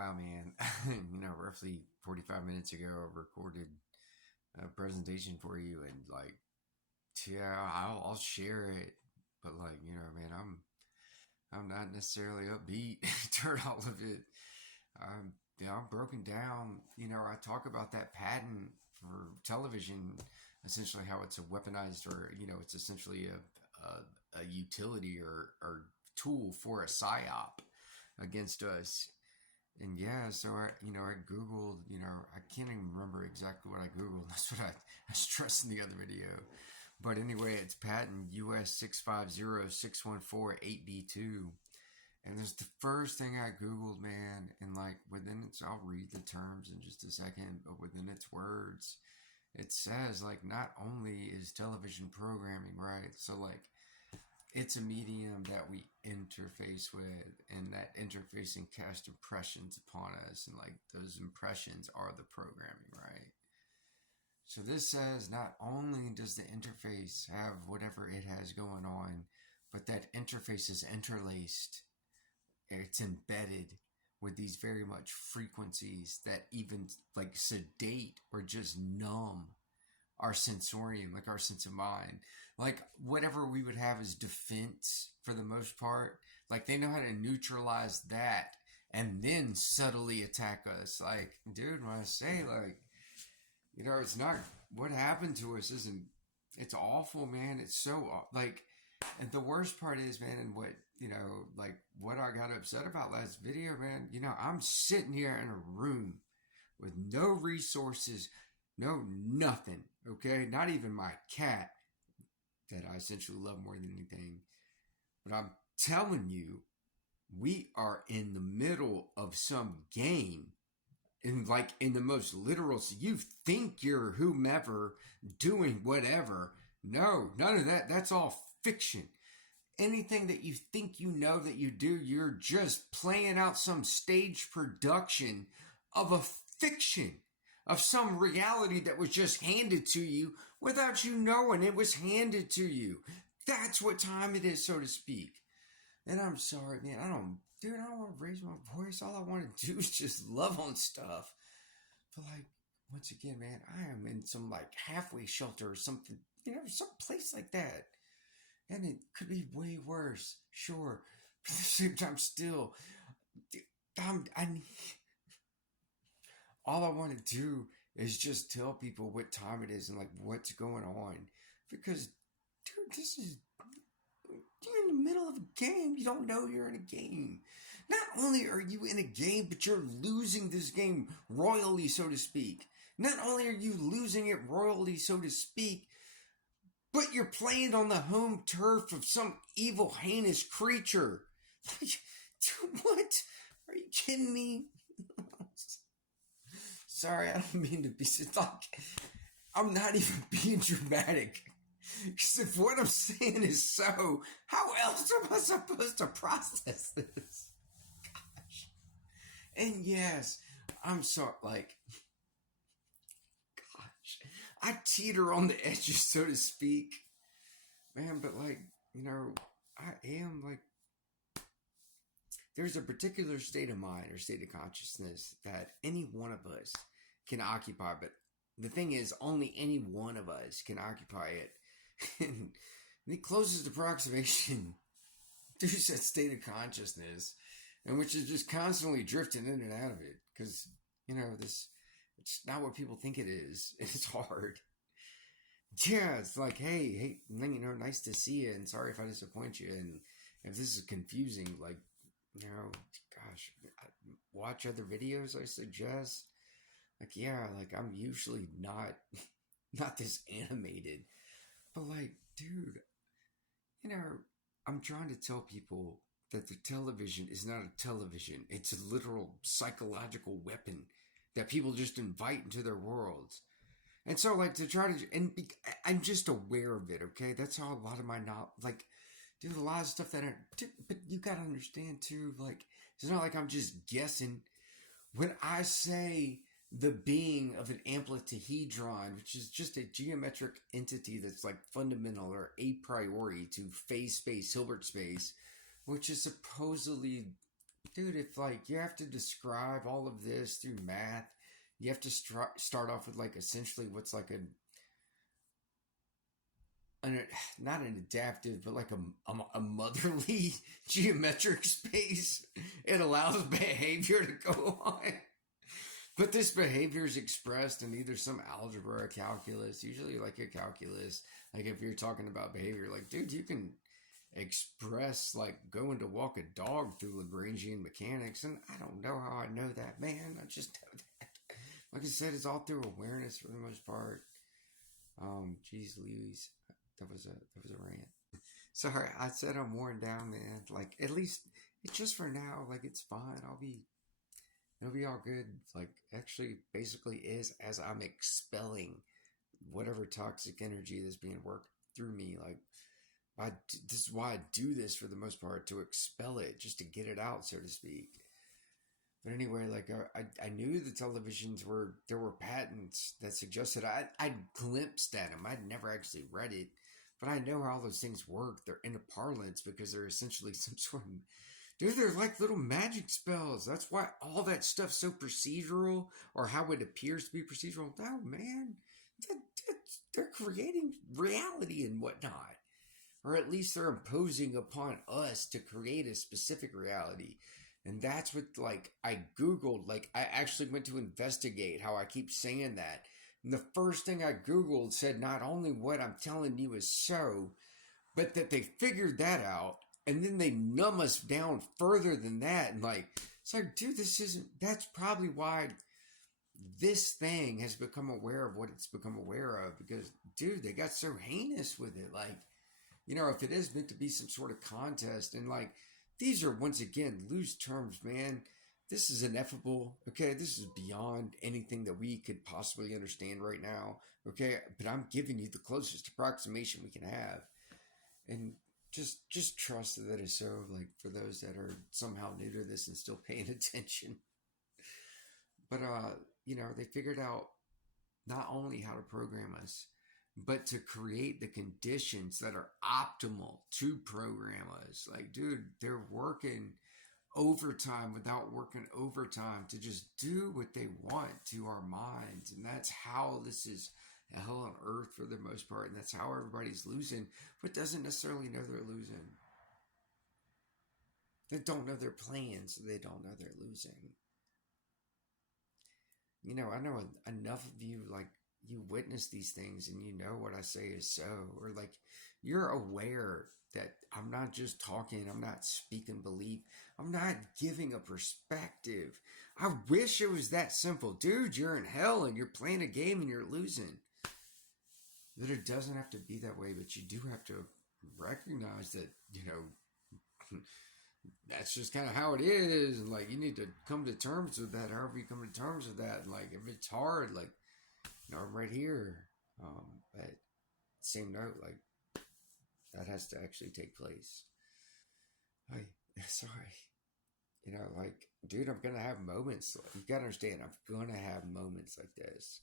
Wow, man. Roughly 45 minutes ago, I recorded a presentation for you, and yeah, I'll share it. But man, I'm not necessarily upbeat toward all of it. I'm broken down. I talk about that patent for television, essentially how it's a weaponized, or it's essentially a utility or tool for a psyop against us. And yeah, so I Googled, I can't even remember exactly what I Googled. That's what I stressed in the other video. But anyway, it's patent US 6506148B2. And there's the first thing I Googled, man. And within its, I'll read the terms in just a second, but within its words, it says, not only is television programming, right? So, it's a medium that we interface with, and that interfacing cast impressions upon us, and those impressions are the programming, right? So this says not only does the interface have whatever it has going on, but that interface is interlaced, it's embedded with these very much frequencies that even sedate or just numb our sensorium, our sense of mind. Whatever we would have as defense for the most part, they know how to neutralize that and then subtly attack us. Dude, when I say it's not what happened to us isn't, it's awful, man. It's so and the worst part is, man, and what I got upset about last video, man, I'm sitting here in a room with no resources, no, nothing, okay? Not even my cat, that I essentially love more than anything. But I'm telling you, we are in the middle of some game. In the most literal, so you think you're whomever doing whatever. No, none of that. That's all fiction. Anything that you think you know that you do, you're just playing out some stage production of a fiction, of some reality that was just handed to you without you knowing it was handed to you. That's what time it is, so to speak. And I'm sorry, man. I don't want to raise my voice. All I want to do is just love on stuff. But once again, man, I am in some halfway shelter or something, some place like that. And it could be way worse, sure. But at the same time, still, all I want to do is just tell people what time it is and what's going on. Because, dude, you're in the middle of a game. You don't know you're in a game. Not only are you in a game, but you're losing this game royally, so to speak. Not only are you losing it royally, so to speak, but you're playing on the home turf of some evil, heinous creature. Dude, what? Are you kidding me? Sorry, I don't mean to be I'm not even being dramatic. Because if what I'm saying is so, how else am I supposed to process this? Gosh. And yes, I'm sorry, gosh, I teeter on the edges, so to speak. Man, but I am there's a particular state of mind or state of consciousness that any one of us can occupy, but the thing is, only any one of us can occupy it. And the closest approximation to that state of consciousness, and which is just constantly drifting in and out of it, because it's not what people think it is, and it's hard. Yeah, it's hey, nice to see you, and sorry if I disappoint you, and if this is confusing, gosh, watch other videos I suggest. I'm usually not this animated. But dude, I'm trying to tell people that the television is not a television. It's a literal psychological weapon that people just invite into their worlds. And so to try to, I'm just aware of it, okay? That's how a lot of my dude, a lot of stuff but you gotta understand too, it's not I'm just guessing. When I say the being of an amplitahedron, which is just a geometric entity that's fundamental or a priori to phase space, Hilbert space, which is supposedly Dude, if like you have to describe all of this through math, you have to start off with like essentially what's like an not an adaptive, but like a motherly geometric space. It allows behavior to go on. But this behavior is expressed in either some algebra or calculus, usually like a calculus. Like if you're talking about behavior, like, dude, you can express like going to walk a dog through Lagrangian mechanics. And I don't know how I know that, man. I just know that. Like I said, it's all through awareness for the most part. Geez Louise. That was a rant. Sorry, I said I'm worn down, man. Like at least it's just for now. Like it's fine. It'll be all good. Like actually, basically, is as I'm expelling whatever toxic energy that's being worked through me. Like this is why I do this for the most part, to expel it, just to get it out, so to speak. But anyway, like I knew the televisions were there were patents that suggested I'd glimpsed at them. I'd never actually read it, but I know how those things work. They're in a parlance because they're essentially some sort of dude. They're like little magic spells. That's why all that stuff's so procedural, or how it appears to be procedural. No, man, that, they're creating reality and whatnot, or at least they're imposing upon us to create a specific reality. And that's what, like, I Googled, like, I actually went to investigate how I keep saying that. And the first thing I Googled said not only what I'm telling you is so, but that they figured that out. And then they numb us down further than that. And, like, it's like, dude, this isn't, that's probably why this thing has become aware of what it's become aware of. Because, dude, they got so heinous with it. Like, if it is meant to be some sort of contest, and like these are once again loose terms, man. This is ineffable. Okay, this is beyond anything that we could possibly understand right now. Okay, but I'm giving you the closest approximation we can have, and just trust that it's so. Like for those that are somehow new to this and still paying attention, but they figured out not only how to program us, but to create the conditions that are optimal to program us. Like, dude, they're working overtime without working overtime to just do what they want to our minds. And that's how this is hell on earth for the most part. And that's how everybody's losing, but doesn't necessarily know they're losing. They don't know they're playing, so they don't know they're losing. I know enough of you, like, you witness these things and you know what I say is so, or like you're aware that I'm not just talking, I'm not speaking belief, I'm not giving a perspective. I wish it was that simple. Dude, you're in hell and you're playing a game and you're losing. That it doesn't have to be that way, but you do have to recognize that, that's just kind of how it is. And like, you need to come to terms with that, however you come to terms with that. And like, if it's hard, like, I'm right here. But same note, like, that has to actually take place. Sorry. Like, dude, I'm going to have moments. You got to understand, I'm going to have moments like this.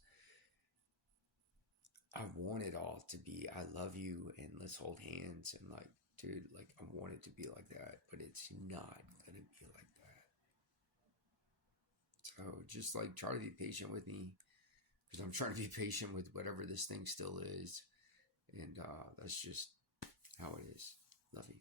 I want it all to be, I love you and let's hold hands. And like, dude, like, I want it to be like that, but it's not going to be like that. So just like try to be patient with me, because I'm trying to be patient with whatever this thing still is. And that's just how it is. Love you.